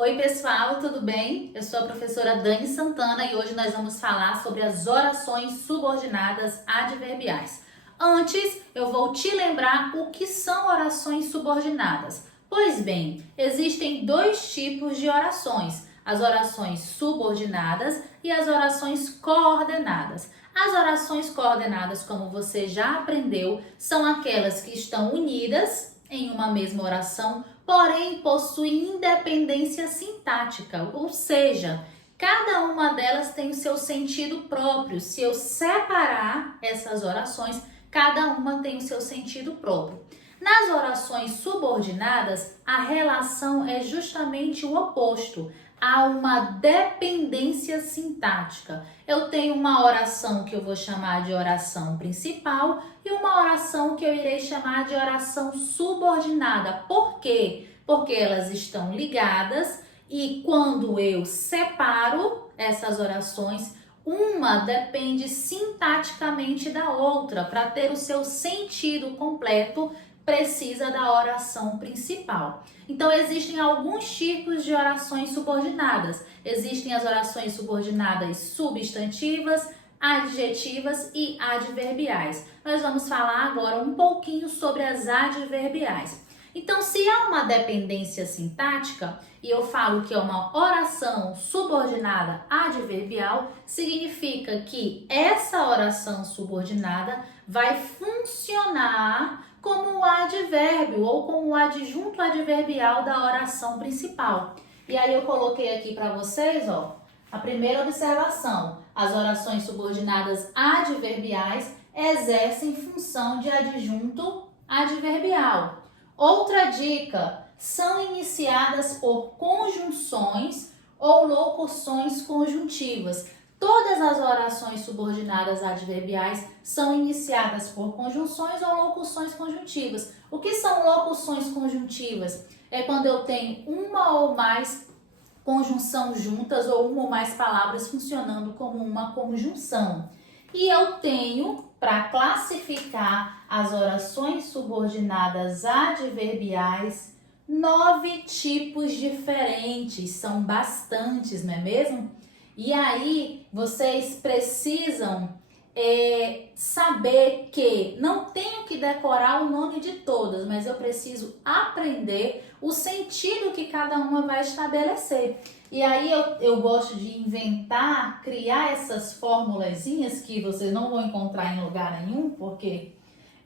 Oi pessoal, tudo bem? Eu sou a professora Dani Santana e hoje nós vamos falar sobre as orações subordinadas adverbiais. Antes, eu vou te lembrar o que são orações subordinadas. Pois bem, existem dois tipos de orações: as orações subordinadas e as orações coordenadas. As orações coordenadas, como você já aprendeu, são aquelas que estão unidas em uma mesma oração, porém possuem independência sintática, ou seja, cada uma delas tem o seu sentido próprio. Se eu separar essas orações, cada uma tem o seu sentido próprio. Nas orações subordinadas, a relação é justamente o oposto. Há uma dependência sintática. Eu tenho uma oração que eu vou chamar de oração principal e uma oração que eu irei chamar de oração subordinada. Por quê? Porque elas estão ligadas e quando eu separo essas orações, uma depende sintaticamente da outra. Para ter o seu sentido completo, precisa da oração principal. Então, existem alguns tipos de orações subordinadas. Existem as orações subordinadas substantivas, adjetivas e adverbiais. Nós vamos falar agora um pouquinho sobre as adverbiais. Então, se há uma dependência sintática e eu falo que é uma oração subordinada adverbial, significa que essa oração subordinada vai funcionar como o advérbio ou como o adjunto adverbial da oração principal. E aí eu coloquei aqui para vocês, a primeira observação: as orações subordinadas adverbiais exercem função de adjunto adverbial. Outra dica: são iniciadas por conjunções ou locuções conjuntivas. Todas as orações subordinadas adverbiais são iniciadas por conjunções ou locuções conjuntivas. O que são locuções conjuntivas? É quando eu tenho uma ou mais conjunção juntas ou uma ou mais palavras funcionando como uma conjunção. E eu tenho, para classificar as orações subordinadas adverbiais, 9 tipos diferentes. São bastantes, não é mesmo? E aí, vocês precisam saber que não tenho que decorar o nome de todas, mas eu preciso aprender o sentido que cada uma vai estabelecer. E aí eu gosto de inventar, criar essas formulazinhas que vocês não vão encontrar em lugar nenhum, porque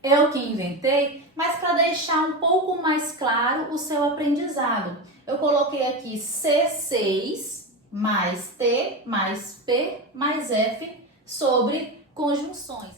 eu que inventei, mas para deixar um pouco mais claro o seu aprendizado. Eu coloquei aqui C6 mais T mais P mais F sobre conjunções.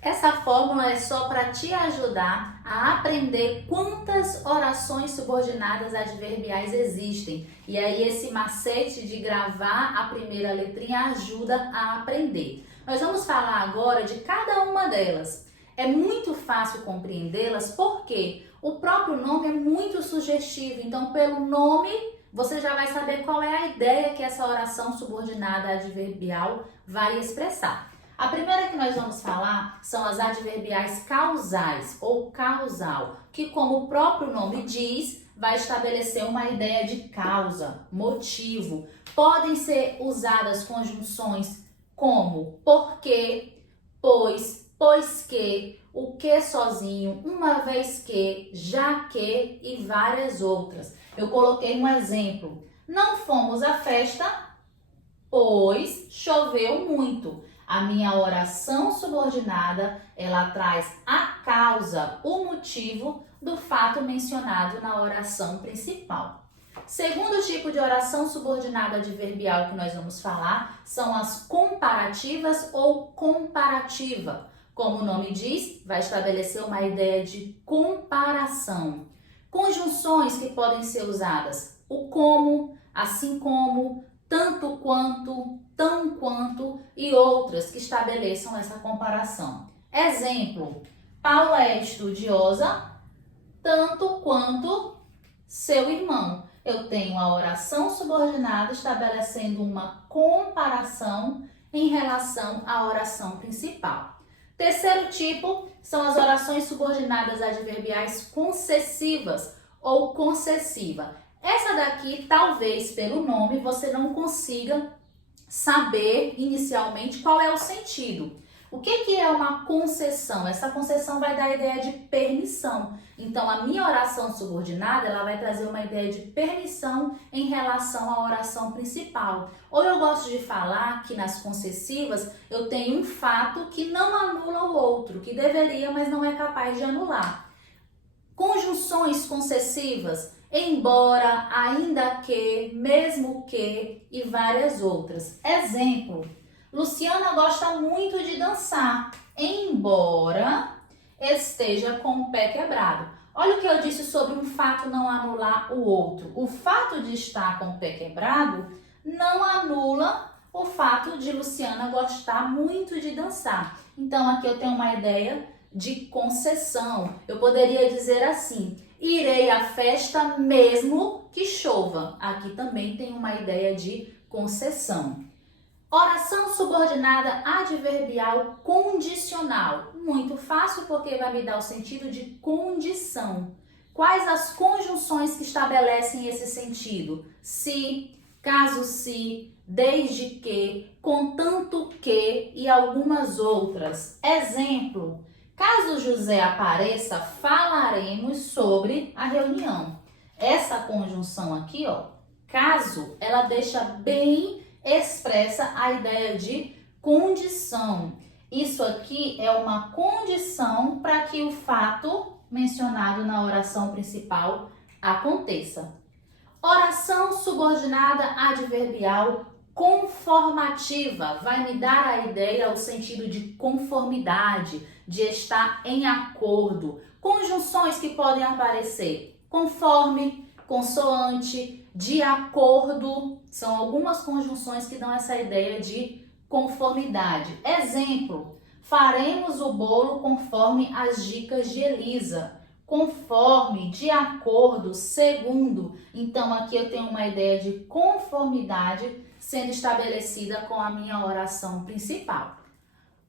Essa fórmula é só para te ajudar a aprender quantas orações subordinadas adverbiais existem. E aí esse macete de gravar a primeira letrinha ajuda a aprender. Nós vamos falar agora de cada uma delas. É muito fácil compreendê-las porque o próprio nome é muito sugestivo. Então, pelo nome, você já vai saber qual é a ideia que essa oração subordinada adverbial vai expressar. A primeira que nós vamos falar são as adverbiais causais ou causal, que, como o próprio nome diz, vai estabelecer uma ideia de causa, motivo. Podem ser usadas conjunções como porque, pois, pois que, o que sozinho, uma vez que, já que e várias outras. Eu coloquei um exemplo: não fomos à festa, pois choveu muito. A minha oração subordinada, ela traz a causa, o motivo do fato mencionado na oração principal. Segundo tipo de oração subordinada adverbial que nós vamos falar são as comparativas ou comparativa. Como o nome diz, vai estabelecer uma ideia de comparação. Conjunções que podem ser usadas: o como, assim como, tanto quanto, tão quanto e outras que estabeleçam essa comparação. Exemplo: Paula é estudiosa tanto quanto seu irmão. Eu tenho a oração subordinada estabelecendo uma comparação em relação à oração principal. Terceiro tipo são as orações subordinadas adverbiais concessivas ou concessiva. Essa Essa daqui, talvez pelo nome, você não consiga saber inicialmente qual é o sentido. O que é uma concessão? Essa concessão vai dar a ideia de permissão. Então, a minha oração subordinada, ela vai trazer uma ideia de permissão em relação à oração principal. Ou eu gosto de falar que nas concessivas eu tenho um fato que não anula o outro, que deveria, mas não é capaz de anular. Conjunções concessivas, embora, ainda que, mesmo que e várias outras. Exemplo, Luciana gosta muito de dançar, embora esteja com o pé quebrado. Olha o que eu disse sobre um fato não anular o outro. O fato de estar com o pé quebrado não anula o fato de Luciana gostar muito de dançar. Então aqui eu tenho uma ideia de concessão. Eu poderia dizer assim: irei à festa mesmo que chova. Aqui também tem uma ideia de concessão. Oração subordinada adverbial condicional. Muito fácil porque vai me dar o sentido de condição. Quais as conjunções que estabelecem esse sentido? Se, caso se, desde que, contanto que e algumas outras. Exemplo: caso José apareça, falaremos sobre a reunião. Essa conjunção aqui, ó, caso, ela deixa bem expressa a ideia de condição. Isso aqui é uma condição para que o fato mencionado na oração principal aconteça. Oração subordinada adverbial conformativa vai me dar a ideia, o sentido de conformidade, de estar em acordo. Conjunções que podem aparecer: conforme, consoante, de acordo, são algumas conjunções que dão essa ideia de conformidade. Exemplo: faremos o bolo conforme as dicas de Elisa. Conforme, de acordo, segundo. Então aqui eu tenho uma ideia de conformidade sendo estabelecida com a minha oração principal.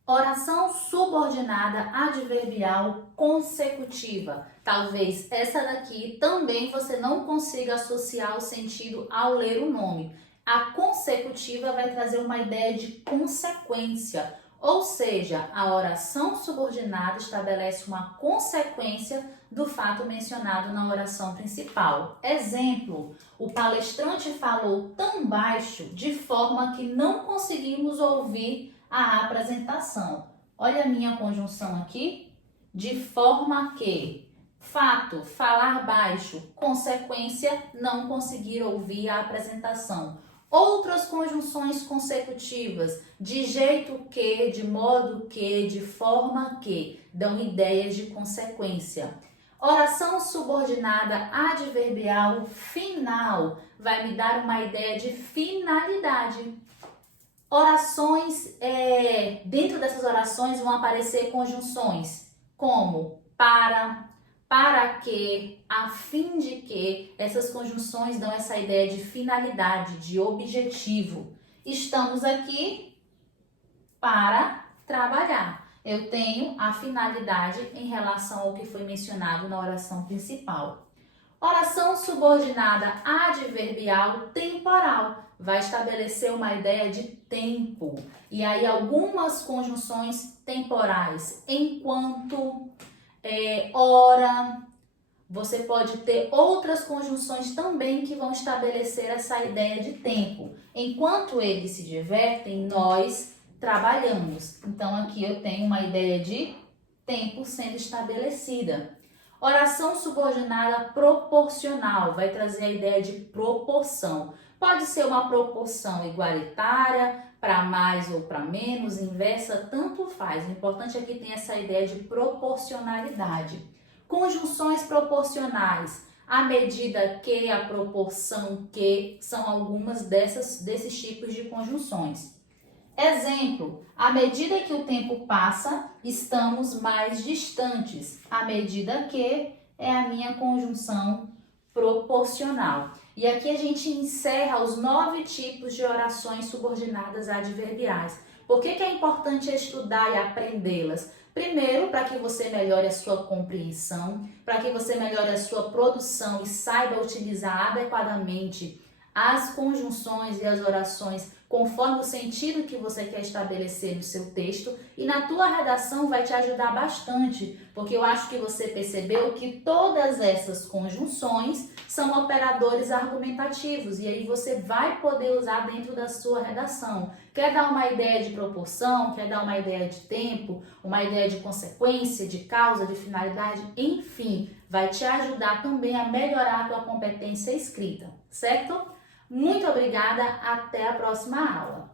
Oração subordinada adverbial consecutiva. Talvez essa daqui também você não consiga associar o sentido ao ler o nome. A consecutiva vai trazer uma ideia de consequência, ou seja, a oração subordinada estabelece uma consequência do fato mencionado na oração principal. Exemplo: o palestrante falou tão baixo de forma que não conseguimos ouvir a apresentação. Olha a minha conjunção aqui: de forma que, fato, falar baixo, consequência, não conseguir ouvir a apresentação. Outras conjunções consecutivas: de jeito que, de modo que, de forma que, dão ideias de consequência. Oração subordinada adverbial final vai me dar uma ideia de finalidade. Orações, dentro dessas orações vão aparecer conjunções como para que, a fim de que. Essas conjunções dão essa ideia de finalidade, de objetivo. Estamos aqui para trabalhar. Eu tenho a finalidade em relação ao que foi mencionado na oração principal. Oração subordinada adverbial temporal vai estabelecer uma ideia de tempo. E aí algumas conjunções temporais: enquanto, hora. Você pode ter outras conjunções também que vão estabelecer essa ideia de tempo. Enquanto eles se divertem, nós trabalhamos. Então aqui eu tenho uma ideia de tempo sendo estabelecida. Oração subordinada proporcional vai trazer a ideia de proporção. Pode ser uma proporção igualitária, para mais ou para menos, inversa, tanto faz. O importante é que tem essa ideia de proporcionalidade. Conjunções proporcionais: à medida que, a proporção que, são algumas desses tipos de conjunções. Exemplo: à medida que o tempo passa, estamos mais distantes. À medida que é a minha conjunção proporcional. E aqui a gente encerra os 9 tipos de orações subordinadas adverbiais. Por que é importante estudar e aprendê-las? Primeiro, para que você melhore a sua compreensão, para que você melhore a sua produção e saiba utilizar adequadamente as conjunções e as orações conforme o sentido que você quer estabelecer no seu texto, e na tua redação vai te ajudar bastante, porque eu acho que você percebeu que todas essas conjunções são operadores argumentativos e aí você vai poder usar dentro da sua redação. Quer dar uma ideia de proporção, quer dar uma ideia de tempo, uma ideia de consequência, de causa, de finalidade, enfim, vai te ajudar também a melhorar a tua competência escrita, certo? Muito obrigada, até a próxima aula!